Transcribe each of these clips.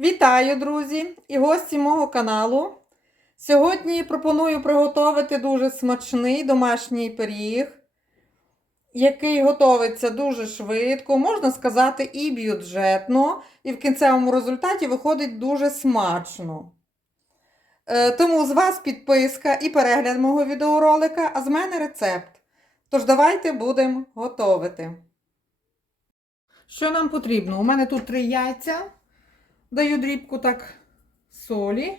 Вітаю, друзі і гості мого каналу. Сьогодні пропоную приготувати дуже смачний домашній пиріг, який готовиться дуже швидко, можна сказати, і бюджетно, і в кінцевому результаті виходить дуже смачно. Е, Тому з вас підписка і перегляд мого відеоролика, а з мене рецепт. Тож давайте будемо готувати. Що нам потрібно? У мене тут три яйця. Даю дрібку так солі.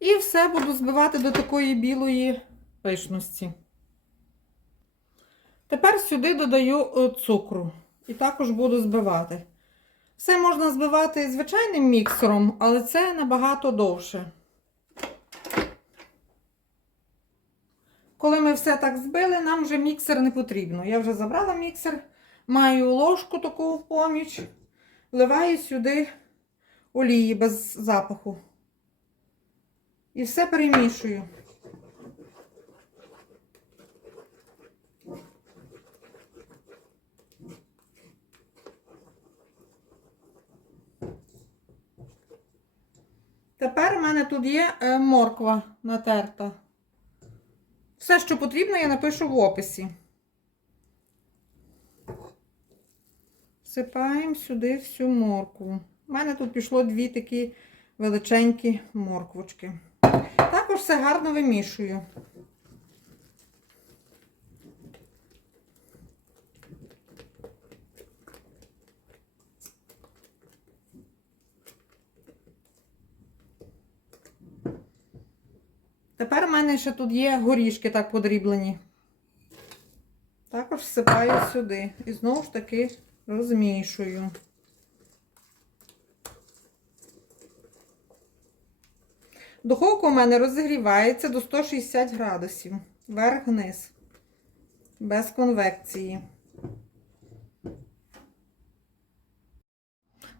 І все буду збивати до такої білої пишності. Тепер сюди додаю е, цукру. І також буду збивати. Все можна збивати звичайним міксером, але це набагато довше. Коли ми все так збили, нам вже міксер не потрібно. Я вже забрала міксер, маю ложку таку в поміч, вливаю сюди олії без запаху. І все перемішую. Тепер у мене тут є е, морква натерта. Все, що потрібно, я напишу в описі. Всипаємо сюди всю моркву. У мене тут пішло дві такі величенькі морквочки. Також все гарно вимішую. Тепер у мене ще тут є горішки так подріблені. Також всипаю сюди і знову ж таки розмішую. Духовка у мене розігрівається до 160 градусів. Вверх-вниз. Без конвекції.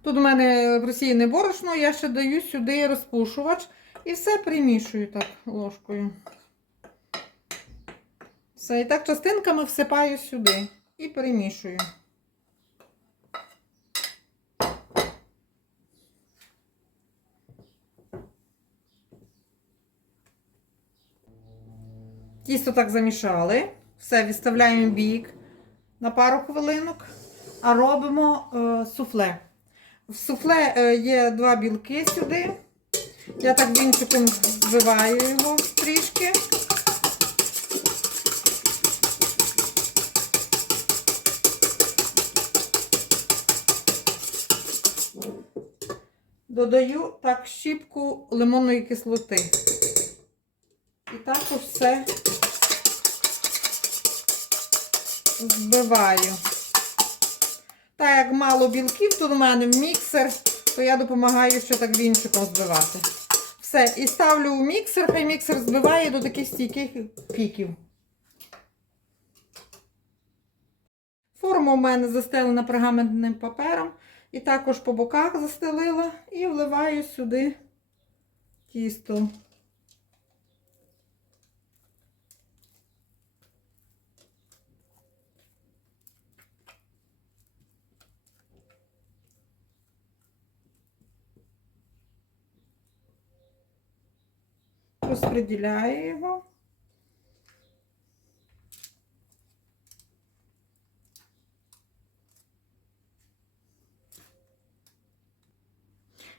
Тут у мене просіяне борошно, я ще даю сюди розпушувач і все примішую так ложкою. Все, і так частинками всипаю сюди і перемішую. Тісто так замішали. Все, відставляємо в бік на пару хвилинок, а робимо е, суфле. В суфле е, є два білки сюди. Я так вінчиком вбиваю його трішки. Додаю так щіпку лимонної кислоти. І також все збиваю. Так як мало білків тут у мене міксер, то я допомагаю ще так вінчиком збивати. Все, і ставлю в міксер, хай міксер збиває до таких стійких піків. Форма у мене застелена пергаментним папером. І також по боках застелила і вливаю сюди тісто. Розподіляю його.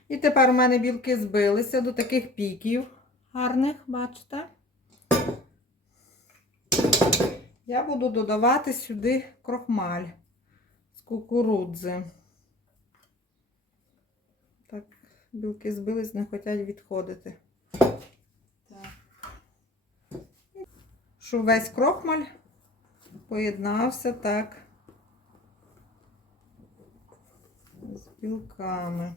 І тепер у мене білки збилися до таких піків гарних, бачите? Я буду додавати сюди крохмаль з кукурудзи. Так, білки збились, не хочуть відходити. Щоб весь крохмаль поєднався так з білками.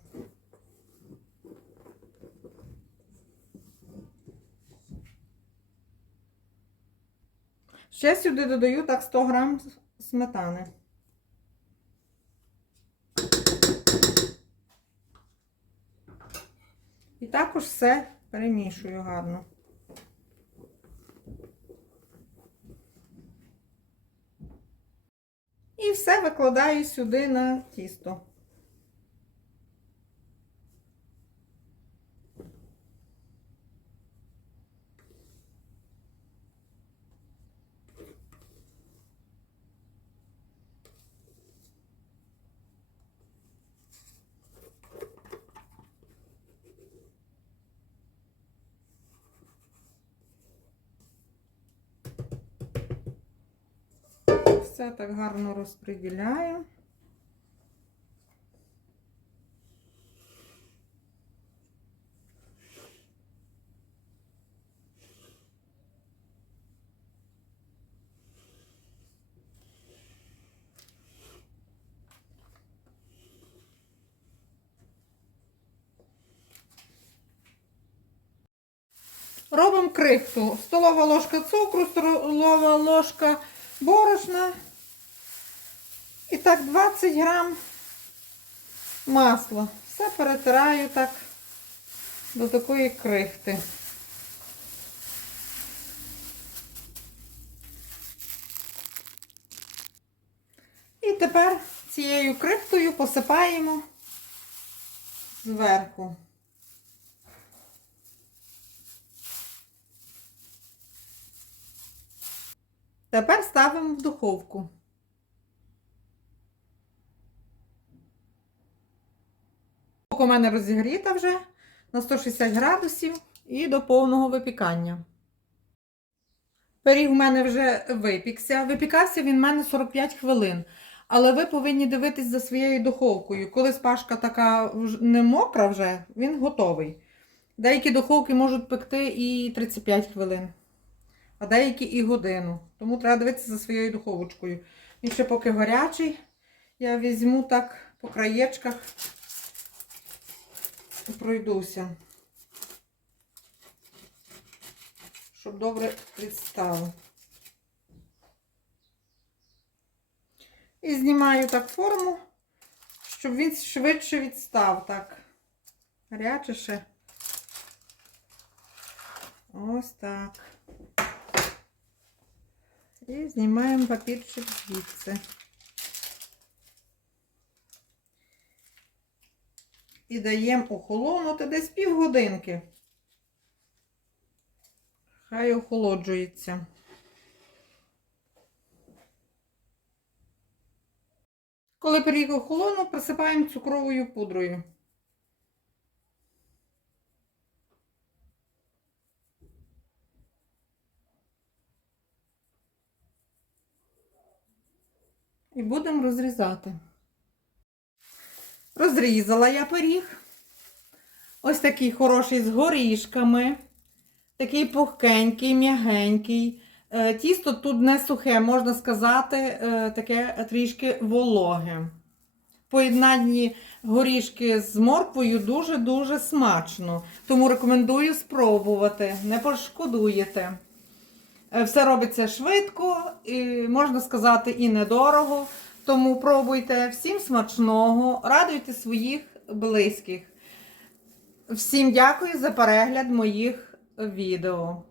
Ще сюди додаю так 100 грам сметани. І також все перемішую гарно. І все викладаю сюди на тісто. Все так гарно розподіляю. Робимо крихту. Столова ложка цукру, столова ложка борошна. І так 20 грам масла. Все перетираю так до такої крихти. І тепер цією крихтою посипаємо зверху. Тепер ставимо в духовку. У мене розігріта вже на 160 градусів і до повного випікання. Пиріг у мене вже випікся. Випікався він у мене 45 хвилин. Але ви повинні дивитись за своєю духовкою. Коли спашка така не мокра вже, він готовий. Деякі духовки можуть пекти і 35 хвилин а деякі і годину. Тому треба дивитися за своєю духовочкою. Він ще поки гарячий, я візьму так по краєчках і пройдуся, щоб добре відстало. І знімаю так форму, щоб він швидше відстав. Так, гаряче ще. Ось так. І знімаємо папірчик звідси. І даємо охолонути десь півгодинки. Хай охолоджується. Коли пиріг охолонув, присипаємо цукровою пудрою. І будемо розрізати. Розрізала я пиріг. Ось такий хороший з горішками. Такий пухкенький, м'ягенький. Е, Тісто тут не сухе, можна сказати, е, таке трішки вологе. Поєднанні горішки з морквою дуже-дуже смачно. Тому рекомендую спробувати, не пошкодуєте. Е, Все робиться швидко, і, можна сказати, і недорого. Тому пробуйте всім смачного, радуйте своїх близьких. Всім дякую за перегляд моїх відео.